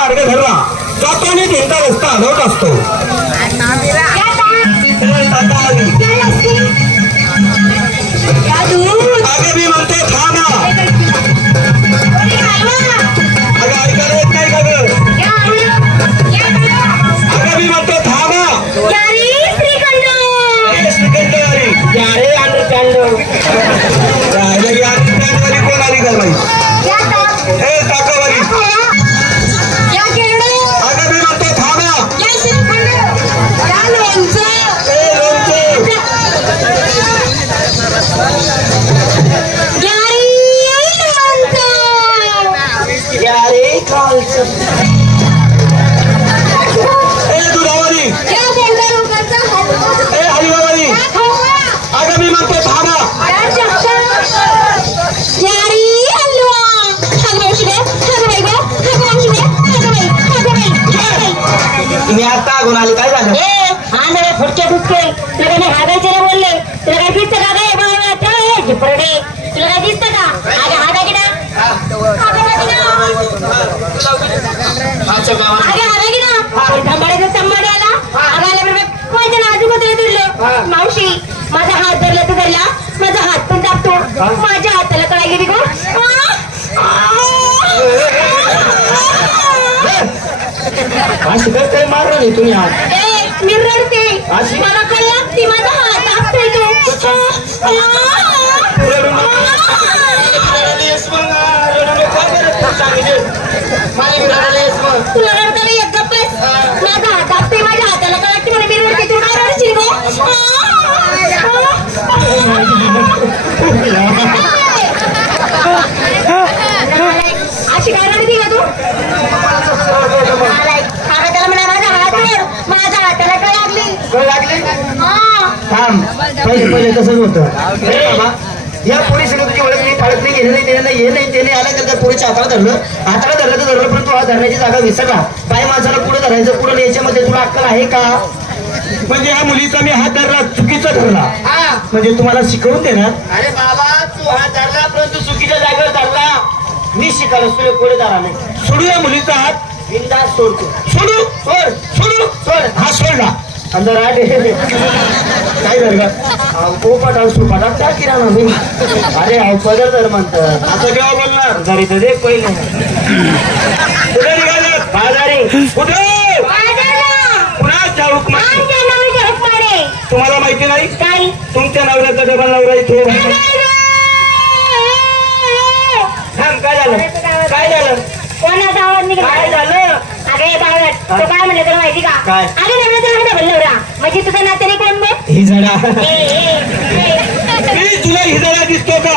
मार्ग धरला जातो आणि तीनदा रस्ता अडवत असतो. अगं मी म्हणतो थांबा. अगं ऐकायला येत नाही का गं? अगं मी म्हणतो थांबा. श्रीखंड कोण आली का बाई? हे टाकावाली. अगं मी म्हणतो थांबा. दुधावाली. हलवावाली. अगं मी म्हणतो थांबा. मी आता गुणाली काय झालं? फुटके फुटके तुला काही हागायचे नाही बोलले. तुला काय दिसतं का गे झिपरडे? तुला काय दिसतं का? आगे हागा की ना धंबाड्याचा तंबाडे आला. आगायला कोणत्या नाजूक होते तुडलं. मावशी माझा हात धरला तर धरला. माझा हात पण दाबतो. माझ्या हाताला कळाय गेली गो. अशी काय मारलं नाही तुम्ही हात? मी रडते. मला कळलं ती माझा हात दाबतोय तो. तुला रडता नाही येत गप्पस. माझा हात दाबतोय. माझ्या हाताला कळत की मला मी रडते. तू काय रडशील गो? अशी काय रडती का तू? माझ्या हाताला काय लागली? थांब. पहिले तसंच होतं. या पोलीस तुझी ओळख नाही पाळत नाही घेणं नाही देणं नाही हे नाही ते नाही आलं तर त्या पोरीच्या हाताला धरलं तर धरलं पण तू हा धरण्याची जागा विसरला. बाई माणसाला पुढे धरायचं पुढे न्यायच्यामध्ये तुला अक्कल आहे का? म्हणजे या मुलीचा मी हात धरला चुकीचा धरला म्हणजे तुम्हाला शिकवून देणार? अरे बाबा तू हात धरला परंतु चुकीच्या जागेवर धरला. मी शिकायला तुला पुढे धरा नाही. सोडू या मुलीचा हात. बिनधास्त सोडतो. सोडू सोड सोडू सोड. हा सोडला अंदर आठ काय झालं का? पोपट सुपाटात त्या किराणा मी. अरे पदर तर म्हणतं असं केव्हा बोलणार? घरी तर देख पहिले. कुठे निघालं? बाजारी. कुठे? कुणाच्या हुकमाने? तुम्हाला माहिती नाही काय? तुमच्या नवऱ्याचा डबल नवरा इथे. थांब. काय झालं? काय झालं? कोणाचा आवाज निघाला? काय झालं? अरे बाळा तो काय म्हणलं तुला माहिती का? काय? अरे नवरा डबल नवरा म्हणजे तुझा नातेवाईक कोण बघ? हिजडा. तुला हिजडा दिसतो का?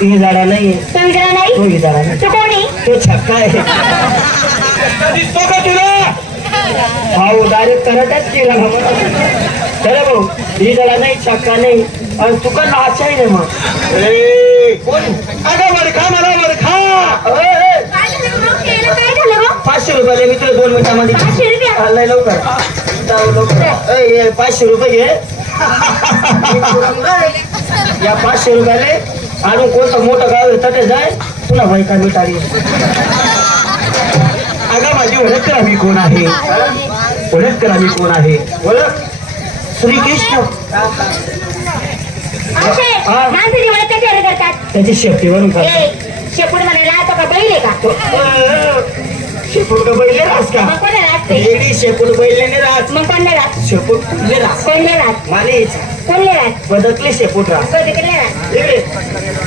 हिजडा नाही. तो विजडा नाही. तो हिजडा नाही. तो कोणी? तो छक्का आहे. दिसतो का तुला? भाऊ डायरेक्ट कराटाच केला चला भाऊ. हिजडा नाही छक्का नाही आणि तुका नाचा आहे ना मग. कोण? अगं बरं खा मला बरं खा. काय झालं गं? 500 रुपये मी तुला 2 मिनिटांमध्ये. 500 रुपये? लवकर लवकर. 500 रुपये घे. या 500 रुपयाले आणून कोणतं मोठं गाव आहे तटे जाय पुन्हा बायका मिटारी. अगं माझी ओळख करा मी कोण आहे? ओळख करा मी कोण आहे? ओळख श्रीकृष्ण. माणसाची ओळख कशावर करतात? त्याची शेपटीवरून शेपूट म्हणायला तो का बैल आहे का? शेपूट का बैले रास का? मग कोणा राहते? लेडी शेपूट बैलेने रास. मग कोणला राहत? शेपूट कुठले रास? कोणले राहत? मानेच कोणले राहत? बदकले शेपूट रास. बदकले राहत. इकडे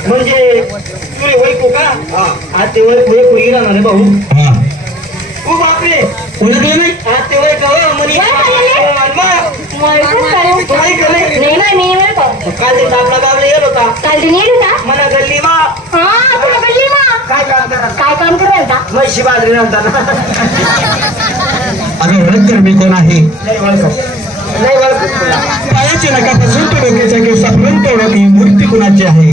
म्हणजे तुले वैकू का? आज ते वैकू एक राहणार आहे भाऊ. तू बापरे ओळखले नाही? आज ते वैक म्हणे काल ते आपला गावला येत होता. काल तुम्ही येत होता? मला गल्ली मा. तुला गल्ली मा काय काम करा? काय काम करायला होता? म्हशी बाजरी नंतर. अगं ओळख कर मी कोण आहे? नाही ओळख. नाही ओळख. पायाच्या नकापासून तो डोक्याच्या केसापर्यंत ओळख ही मूर्ती कुणाची आहे?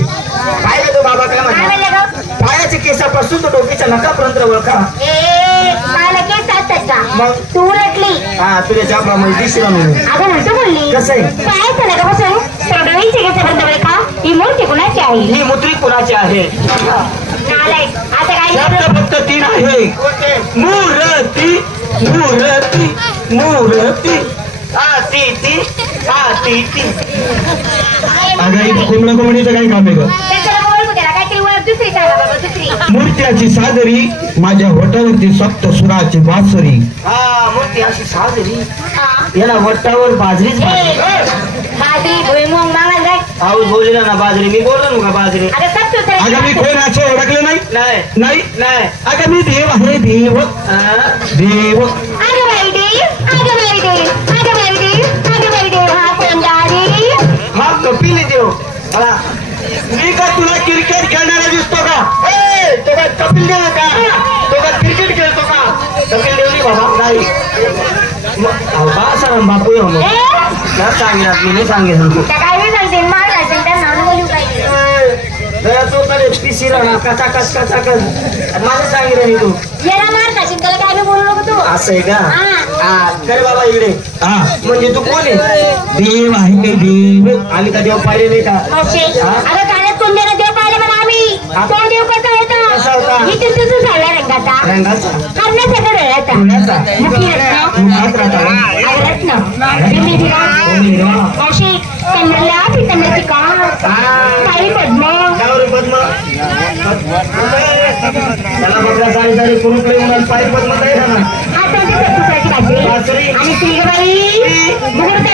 काय तो बाबा काय म्हणतो? पायाच्या केसापासून तो डोक्याच्या नकापर्यंत ओळखा. पायाला केस असतात का? मग तू उलटली. हा तुझ्या जाबामध्ये दिसला म्हणून. अगं म्हणतो बोलली. कसं आहे? पायाच्या नकापासून डोक्याच्या केसापर्यंत ओळखा ही मूर्ती कुणाची आहे? ही मूर्ती कुणाची आहे? नालायक. आता काय फक्त 3 आहे. मूर्ती मूर्ती अगं कोंबडा कोंबडीचं काही काम आहे ग काहीतरी ओळख दुसरी सांगा बाबा दुसरी. मूर्त्याची सादरी माझ्या होटावरती सप्त सुराची बासरी. हा मूर्ती अशी साजरी हा. याला वट्टावर बाजरीच बाजरी भुईमुग मागायला जाय. आऊस बोलली ना बाजरी मी बोललो का बाजरी अगं सब तू अगं मी कोण असं ओळखलं नाही नाही नाही नाही अगं मी देव आहे देव देव. अगं बाई देव अगं बाई देव अगं बाई देव अगं बाई देव हा कोणता देव. हा कपिल देव हा मी का तुला क्रिकेट खेळणारा दिसतो का? ए, तो काय कपिल देव का तो काय क्रिकेट खेळतो का कपिल देव नाही बाबा नाही बासाराम बापू येऊ मग ए सांगेन मी नाही सांगेन त्या काय मी सांगते मार घालते त्या नाव बोलू काही तो कडे पिसी राहणार कचा कच माझं सांगितलं तू याला मार खाशील त्याला काय बोलू नको तू. असं आहे का हा. हा करे बाबा इकडे हा म्हणजे तू कोण आहे देव आहे ते देव. आम्ही का देव पाहिले नाही का मावशी अगं कानात कोंड्याला देव पाहिले पण आम्ही तो देव कसा कसा होता? होता इथे तुझं झाला रंगाचा रंगाचा करण्यासाठी डोळ्याचा पुण्याचा मुखी रत्न मुखात राहता अगं रत्न भीमी दिवा मावशी कमरला पितंबरची कान काळी पद्म त्यावर पद्म त्याला बघा सारी सारी कुरुकडे म्हणून पाय पद्म तयार आहे ना हाताची सत्तुसाची बासरी. भाजी आणि श्रीगबाई मुकुट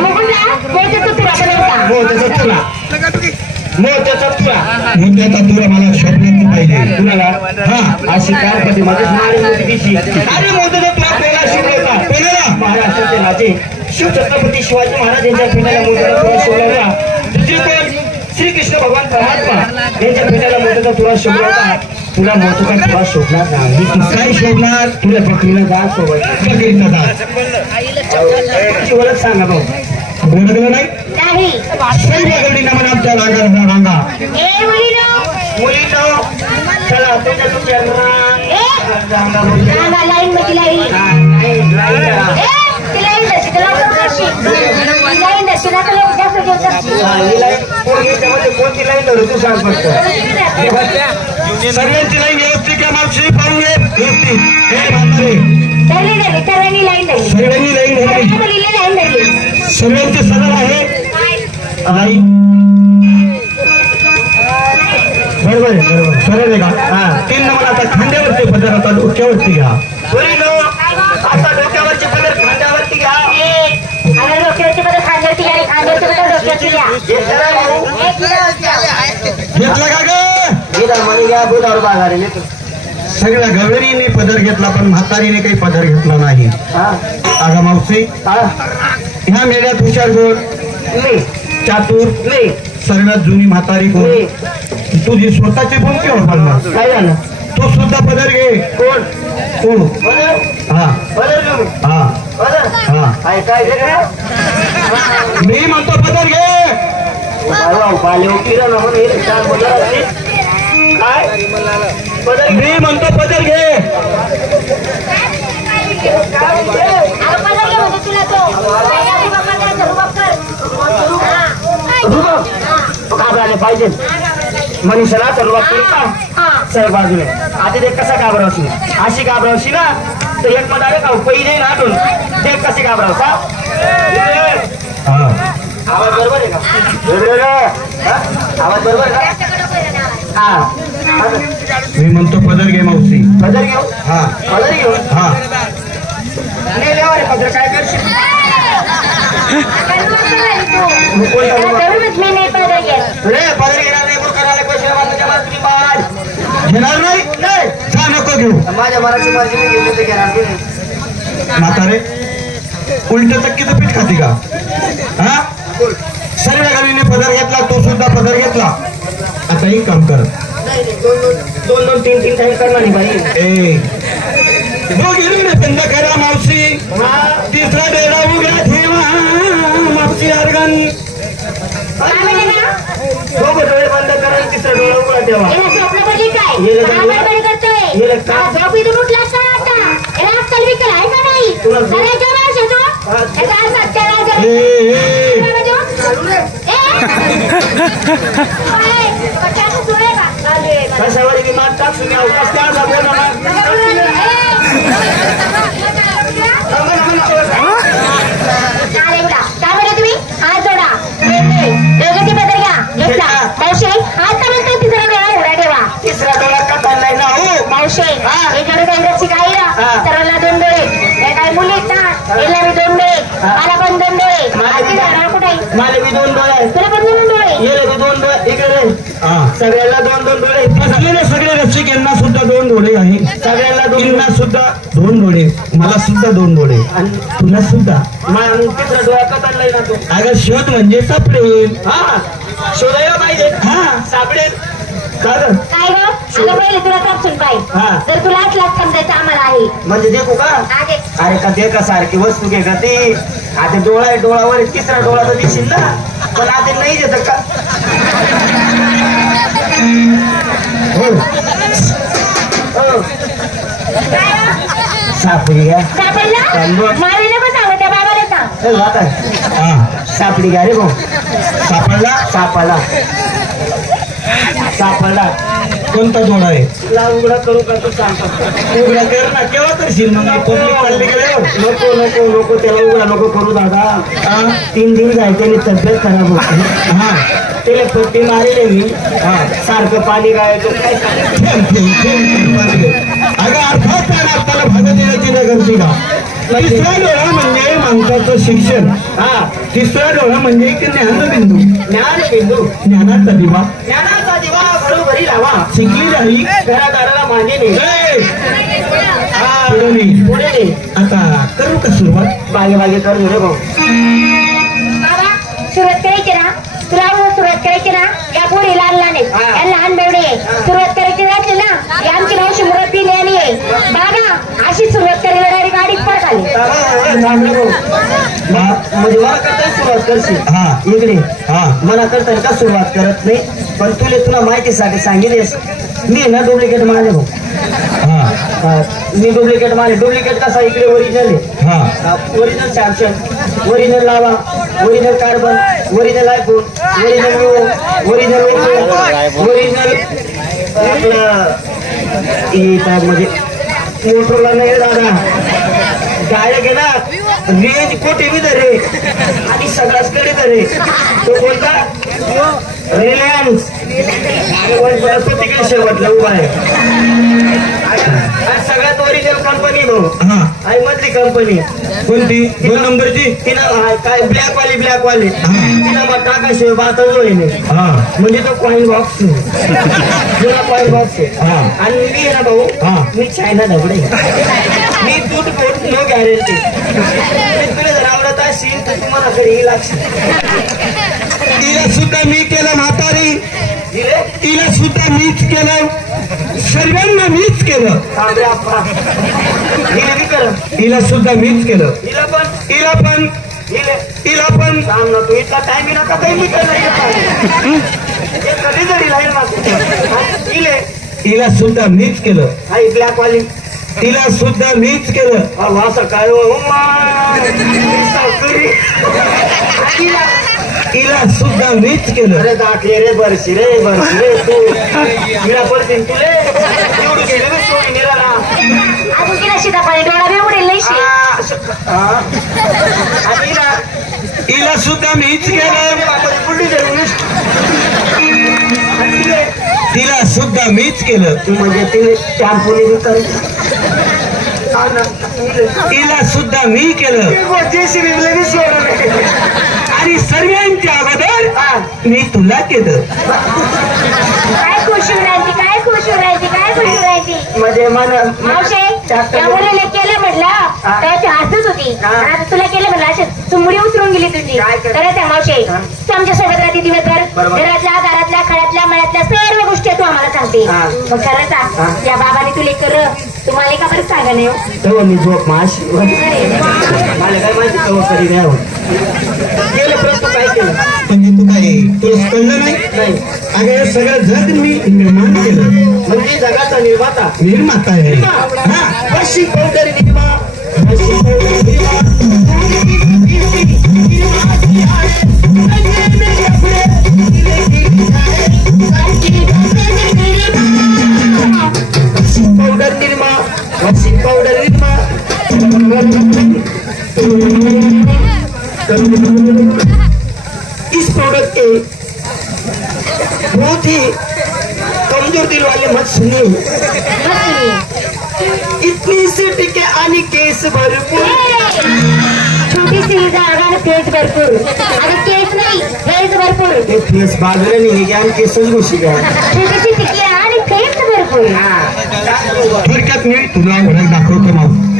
मुकुटला कोणत्या तुरा बनवता मोत्याचा तुला मोत्याचा तुला मोत्याचा तुला मला स्वप्नात पाहिजे. कुणाला हा अशी कारपती मध्ये मारी मोठी दिशी अरे मोत्याचा तुला कोणाला शिकवता कोणाला? महाराष्ट्राचे राजे शिवछत्रपती शिवाजी महाराज यांच्या पिण्याला मोत्याचा तुरा शोधला. दुसरी कोण श्रीकृष्ण भगवान परमात्मा यांच्या पिण्याला मोत्याचा तुरा शोधला. तुला मोत्याचा तुरा शोधला नाही तू काय शोधणार? तुला बकरीला जा सोबत बकरीचा दात. तुझी ओळख सांगा भाऊ ओळखलं नाही? नाही सर्व गवळींना म्हणा आमच्या रांगा रांगा. ए मुलीनो मुलीनो चला तुमच्या रांगा लाईन मध्ये लाईन ए ती लाईन दर्शी तुला करशी लाईन दर्शी ना तुला जास्त दिवस करशी कोणती लाईन धरू तू सांग फक्त सर्वांची लाईन व्यवस्थित का मावशी पाहून ये व्यवस्थित. हे म्हातारे धरली धरली सर्वांनी लाईन धरली सर्वांनी लाईन धरली. मुलीला लाईन धरली सर्वांचे सरळ आहे आई बरोबर आहे बरोबर सरळ आहे का? हा 3 नंबर आता खांद्यावरचे पदर आता डोक्यावरती घ्या. आता डोक्यावरचे पदर खांद्यावरती घ्या आणि डोक्यावरची बदल खांद्यावरती घ्या खांद्यावरची बदल डोक्यावरती घ्या घेतला का ग? मध्ये घ्या बुधावर बाजारे येतो सगळ्या गवळीने पदर घेतला पण म्हातारीने काही पदर घेतला नाही. अगं मावशी ह्या मेळ्यात हुशार कोण? चातुर सर्वात जुनी म्हातारी कोण? तुझी स्वतःची भूमिका होणार काय झालं तू सुद्धा पदर घे. कोण कोण? हा बदल हा बदल हा काय मी म्हणतो पदर घे. बाले किरण काय बदल मी म्हणतो पदर घे. तुला तो घाबरायला पाहिजे मनुष्याला सुरुवात करू का सर बाजूने आधी ते कसा घाबरावशी अशी घाबरावशी ना तर एक मधारे का पहिले ना आठवून ते कसे घाबरावसा आवाज बरोबर आहे का आवाज बरोबर आहे का हा मी म्हणतो पदर घे मावशी. पदर घेऊ हा पदर घेऊ हा पदर काय करशील पदर घेणार नाही करायला पैसे घेणार नाही का नको घेऊ. माझ्या मराठी भाषी मी घेतले तर घेणार नाही म्हातारे उलट चक्कीचं पीठ खाती का? हा सर्व गावीने पदर घेतला तू सुद्धा पदर घेतला. आता एक काम कर दोन तीन काही करणार नाही बाई ए दोघींनी बंद करा मावशी. तिसरा डेरा उघडा ठेवा मावशी अर्गन. दोघं डोळे बंद करा तिसरा डोळा उघडा ठेवा कशावर विमान टाकून कसल्या मावशे हा. हे जण काही काही हा. सर्वांना 2 डोळे हे काही मुली आहेत ना याला मी 2 डोळे मला पण 2 डोळे आधी घरावर कुठे आहे? मला बी 2 डोळे आहेत. तुला पण 2 डोळे येले बी 2 डोळे इकडे हा सगळ्याला 2 डोळे असलेले सगळे रसिकांना सुद्धा 2 डोळे आहे. सगळ्याला 2 यांना सुद्धा 2 डोळे, मला सुद्धा 2 डोळे, आणि तुला सुद्धा. तिसरा डोळा कतारलाय ना तू. अगं शोध म्हणजे सापडेल. हा शोधायला पाहिजे. हा सापडेल का ग? काय ग अगं पहिले तुला कापसून हा. पाहिजे जर तुला लाच समजायचं आम्हाला आहे म्हणजे देखू का? आगे अरे का ते का सारखी वस्तू घे का ते आता डोळा आहे डोळावर आहे, तिसरा डोळा तर दिसेल ना पण आता नाही देत का? हो हो काय ग? सापडी घ्या. सापडला मारे नको सांगू त्या बाबाला सांग चल आता हा सापडी घ्या रे भाऊ. सापडला. सापडला सापडला. कोणता डोळा आहे? तुला उघडा करू का तू सांगतो? उघडा कर ना, केव्हा करशील मग पब्लिक चालली गेल्यावर. नको नको नको त्याला उघडा नको करू दादा. हा 3 दिवस आहे त्याने तब्येत खराब होती. हा त्याला पट्टी मारले मी. सारखं पाणी गाळायचं काय सांगायचं? अगं अर्थात त्या त्याला भाग देण्याची नगरची का. तिसरा डोळा म्हणजे माणसाचं शिक्षण. हा तिसरा डोळा म्हणजे एक ज्ञानबिंदू, ज्ञान बिंदू ज्ञानाचा दिवा. ज्ञानाचा दिवा बरोबरी लावा. शिकली नाही घरादाराला मागे नाही. पुढे नाही. पुढे नाही. आता करू का सुरुवात? बागे बागे करू रे भाऊ. बाबा सुरुवात करायची ना तुला सुरुवात करायची ना या पोरी लहान लहान आहेत हा. या लहान बेवडे आहे सुरुवात करायची असली ना ही आमची मावशी मुरब्बी नेली आहे बाबा अशी सुरुवात करायला डायरेक्ट गाडीत पड खाली थांब रे भाऊ. म्हणजे मला करता सुरुवात करशील. हा इकडे हा मला करता का सुरुवात करत नाही पण तुला माहितीसाठी सांगितलेस मी ना डुप्लिकेट मारले भाऊ. हा मी डुप्लिकेट मारले. डुप्लिकेट कसा इकडे ओरिजिनल आहे. हा ओरिजिनल सॅमसंग, ओरिजिनल लावा, original carbon, original iPhone, original Vivo, original original म्हणजे मोटरोला नाही दादा डायरेक्ट आहे ना रेंज कोटी बी रे आणि सगळ्याच कडे रे. तो कोणता? रिलायन्स. तो तिकडे शेवटला उभा आहे. आणि सगळ्यात ओरिजिनल कंपनी भाऊ हा आणि मधली कंपनी कोणती? 2 नंबरची. तिनं काय ब्लॅक वाली तिनं मग टाकाशिवाय बातच होईल. हा म्हणजे तो कॉइन बॉक्स जुना कॉइन बॉक्स आहे. हा आणि मी आहे ना भाऊ हा मी चायना ढबडे. मी दूध पोट नो गॅरंटी. तुला जर आवडत असेल तर तुम्हाला घरी लागशील. तिला सुद्धा मी केलं म्हातारी, दिले तिला सुद्धा मीच केलं, सर्वांना मीच केलं. तांबडे आप्पा दिले बी कर. तिला सुद्धा मीच केलं. दिलं पण तिला पण दिले तिला पण सांग ना तू इतका टाइम नका काही मी केलं कधी जरी राहील मग दिले. तिला सुद्धा मीच केलं. आई ब्लॅक वाली तिला सुद्धा मीच केलं. असं काय तिला सुद्धा मीच केलं. अरे दाखले रे बरशी रे तू मिळा पडतील तुले एवढं गेलं रे सोडून गेला ना. अजून तिला सीताफळ डोळा बी उडेल नाही शे. आणि ना तिला सुद्धा मीच केलं. पुढे तिला सुद्धा मीच केलं. तू म्हणजे ते शॅम्पूने बी कर. तिला सुद्धा मी केलं. जेसीबीला बी सोडलं. आणि सर्वांच्या अगोदर मी तुला केलं. काय खुशी राहायची काय खुशी राहायची काय खुशी राहायची म्हणजे मावशे त्या मुलीने केलं म्हटलं त्याची हसत होती आता तुला केलं म्हटलं अशी चुंबडी उतरून गेली तुझी. तर त्या मावशे तू आमच्या सोबत राहते दिवसभर घरातल्या दारातल्या खळ्यातल्या मळ्यातल्या सर्व गोष्टी तू आम्हाला सांगते. मग खरं सांग या बाबाने तुला कर तुम्हाला का बरं सांगा नाही तेव्हा मी झोप माशी मला काय माहिती तेव्हा कधी नाही होत गेलं परंतु काय केलं म्हणजे तू काय तुला कळलं नाही? नाही. अगं हे सगळं जग मी निर्माण केलं. म्हणजे जगाचा निर्माता निर्माता आहे. पश्चिम पावडर निर्मा पश्चिम पावडर निर्मा पावडर निर्मा पश्चिम पावडर निर्मा. इस प्रोडक्ट के बहुत ही कम मंजूर दिल वाले मत सुनिए इतनी सी टिके आणि केस भरपूर छोटीशी जागा आणि फेस भरपूर आणि केस नाही फेस भरपूर ते फेस बाजूला निघे घ्या आणि केसच घुशी घ्या छोटीशी टिकी आणि फेस भरपूर हा थोडक्यात मी तुला ओळख दाखवतो माऊ.